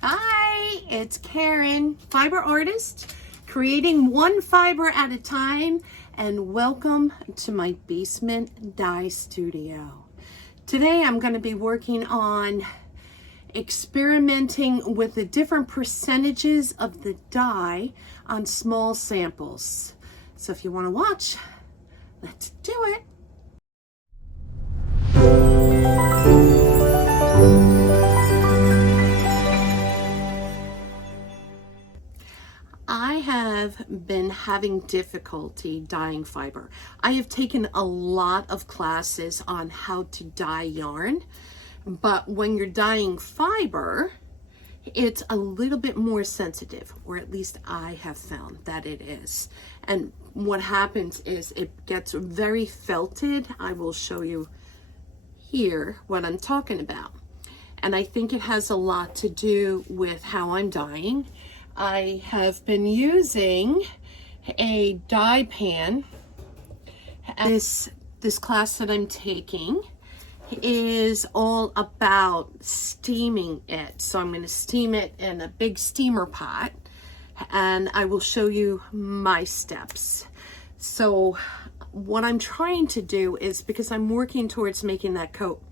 Hi, it's Karen, fiber artist, creating one fiber at a time, and welcome to my basement dye studio. Today I'm going to be working on experimenting with the different percentages of the dye on small samples. So if you want to watch, let's do it. I have been having difficulty dyeing fiber. I have taken a lot of classes on how to dye yarn, but when you're dyeing fiber, it's a little bit more sensitive, or at least I have found that it is. And what happens is it gets very felted. I will show you here what I'm talking about. And I think it has a lot to do with how I'm dyeing. I have been using a dye pan. This class that I'm taking is all about steaming it. So I'm going to steam it in a big steamer pot, and I will show you my steps. So what I'm trying to do is, because I'm working towards making that coat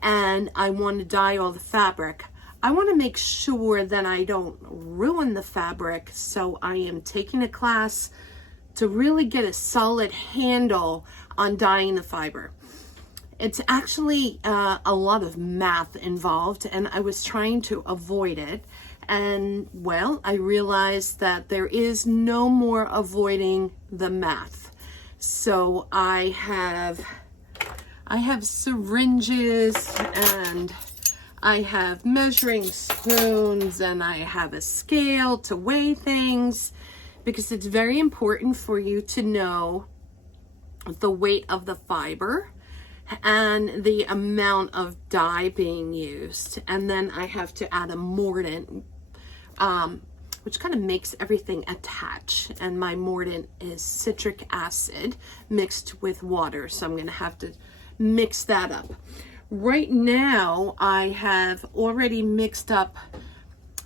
and I want to dye all the fabric, I want to make sure that I don't ruin the fabric. So I am taking a class to really get a solid handle on dyeing the fiber. It's actually a lot of math involved, and I was trying to avoid it. And well, I realized that there is no more avoiding the math. So I have syringes, and I have measuring spoons, and I have a scale to weigh things, because it's very important for you to know the weight of the fiber and the amount of dye being used. And then I have to add a mordant, which kind of makes everything attach. And my mordant is citric acid mixed with water. So I'm going to have to mix that up. Right now, I have already mixed up,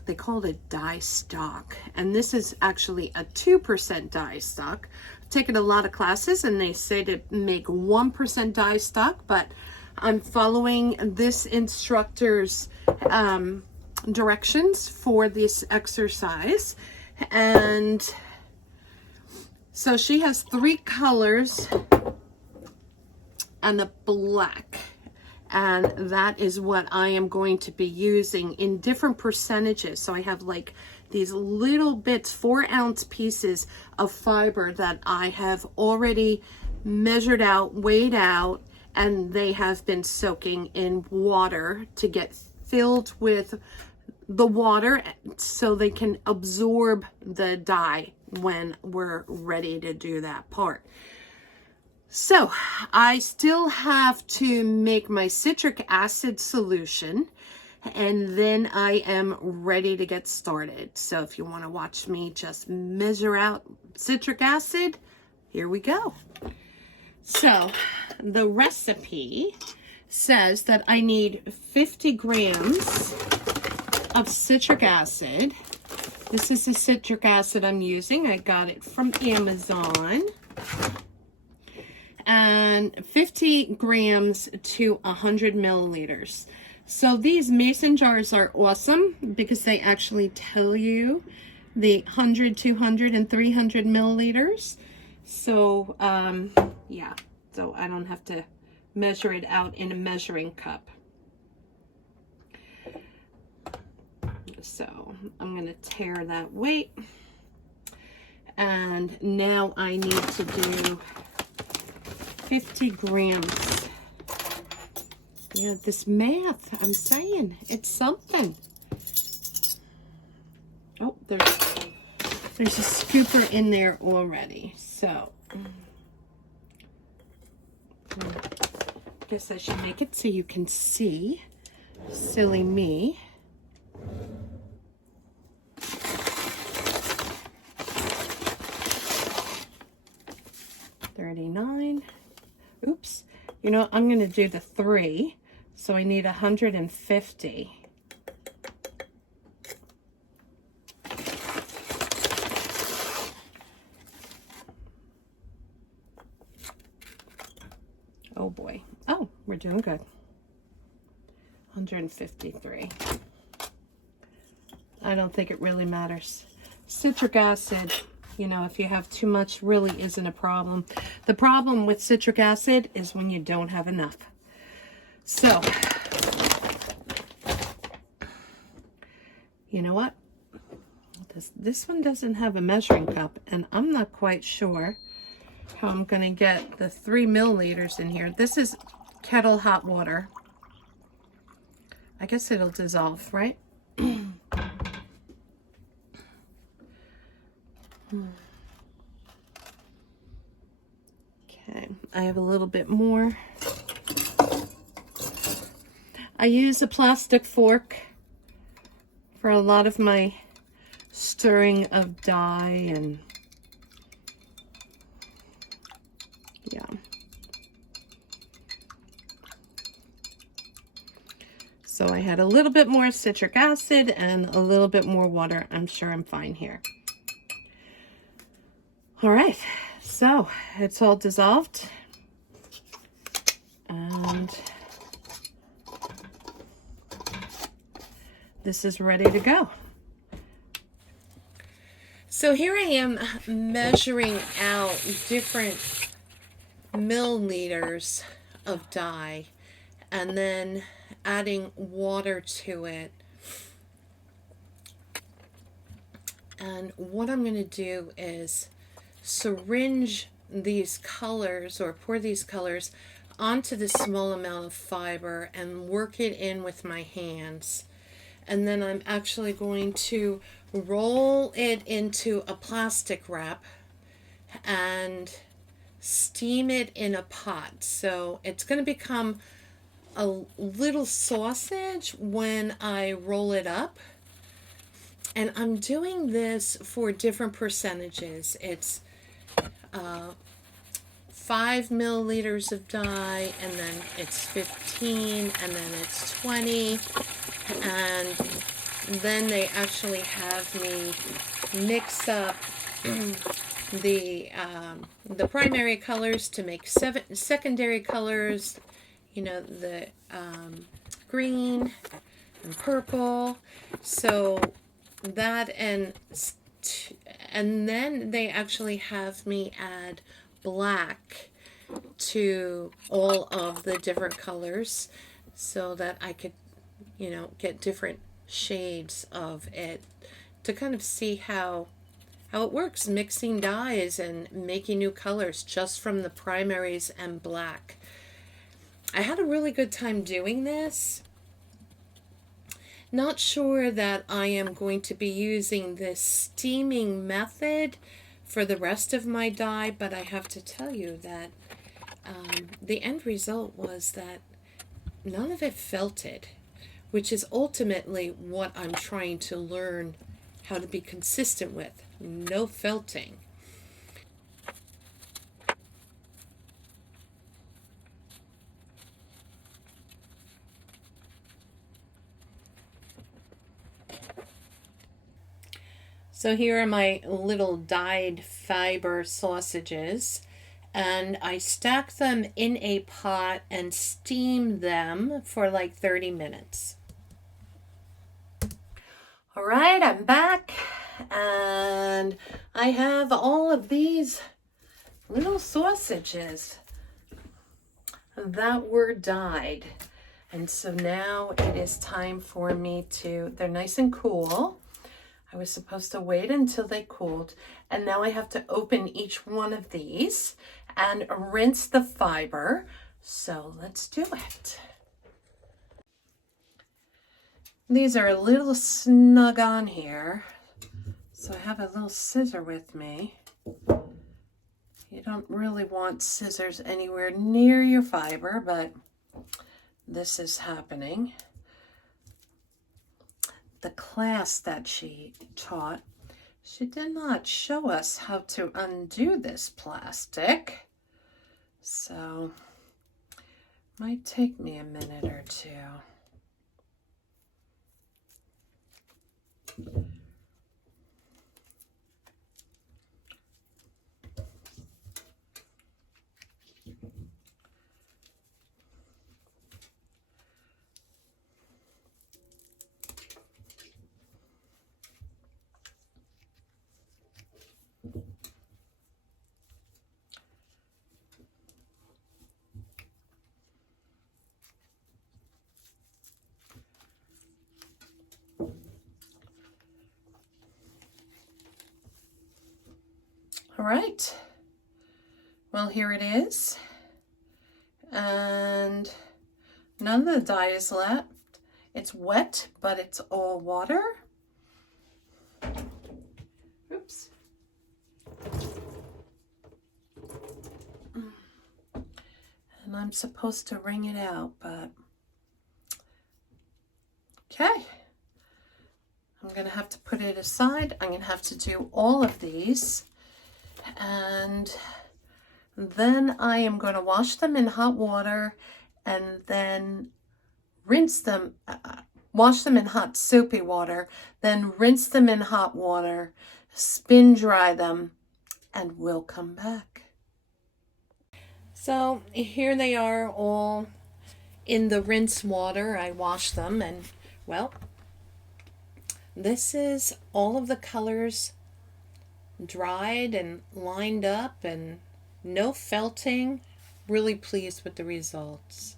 they call it dye stock. And this is actually a 2% dye stock. I've taken a lot of classes and they say to make 1% dye stock, but I'm following this instructor's directions for this exercise. And so she has 3 colors and a black. And that is what I am going to be using in different percentages. So I have like these little bits, 4-ounce pieces of fiber that I have already measured out, weighed out, and they have been soaking in water to get filled with the water so they can absorb the dye when we're ready to do that part. So I still have to make my citric acid solution, and then I am ready to get started. So if you want to watch me just measure out citric acid, here we go. So the recipe says that I need 50 grams of citric acid. This is the citric acid I'm using. I got it from Amazon. And 50 grams to 100 milliliters. So these mason jars are awesome because they actually tell you the 100, 200, and 300 milliliters. So, yeah, so I don't have to measure it out in a measuring cup. So I'm going to tear that weight. And now I need to do 50 grams. Yeah, this math, I'm saying, it's something. Oh, there's a scooper in there already. So, I guess I should make it so you can see. Silly me. $39. Oops. You know, I'm going to do the 3. So I need 150. Oh boy. Oh, we're doing good. 153. I don't think it really matters. Citric acid, you know, if you have too much, really isn't a problem. The problem with citric acid is when you don't have enough. So, you know what? This one doesn't have a measuring cup, and I'm not quite sure how I'm going to get the 3 milliliters in here. This is kettle hot water. I guess it'll dissolve, right? Okay, I have a little bit more. I use a plastic fork for a lot of my stirring of dye, and yeah. So I had a little bit more citric acid and a little bit more water. I'm sure I'm fine here. All right, so it's all dissolved. And this is ready to go. So here I am measuring out different milliliters of dye and then adding water to it. And what I'm going to do is syringe these colors, or pour these colors onto the small amount of fiber and work it in with my hands. And then I'm actually going to roll it into a plastic wrap and steam it in a pot. So it's going to become a little sausage when I roll it up. And I'm doing this for different percentages. It's 5 milliliters of dye, and then it's 15, and then it's 20, and then they actually have me mix up the primary colors to make 7 secondary colors, you know, the green and purple. So that, and then they actually have me add black to all of the different colors so that I could, you know, get different shades of it to kind of see how it works, mixing dyes and making new colors just from the primaries and black. I had a really good time doing this. Not sure that I am going to be using this steaming method for the rest of my dye, but I have to tell you that the end result was that none of it felted, which is ultimately what I'm trying to learn how to be consistent with. No felting. So here are my little dyed fiber sausages, and I stack them in a pot and steam them for like 30 minutes. All right, I'm back, and I have all of these little sausages that were dyed. And so now it is time for me to, they're nice and cool. I was supposed to wait until they cooled, and now I have to open each one of these and rinse the fiber. So let's do it. These are a little snug on here, so I have a little scissor with me. You don't really want scissors anywhere near your fiber, but this is happening. The class that she taught, she did not show us how to undo this plastic, so might take me a minute or two. All right. Well, here it is. And none of the dye is left. It's wet, but it's all water. Oops. And I'm supposed to wring it out, but okay. I'm going to have to put it aside. I'm going to have to do all of these. And then I am going to wash them in hot water and then rinse them, wash them in hot soapy water, then rinse them in hot water, spin dry them, and we'll come back. So here they are all in the rinse water. I washed them, and well, this is all of the colors dried and lined up and no felting. Really pleased with the results.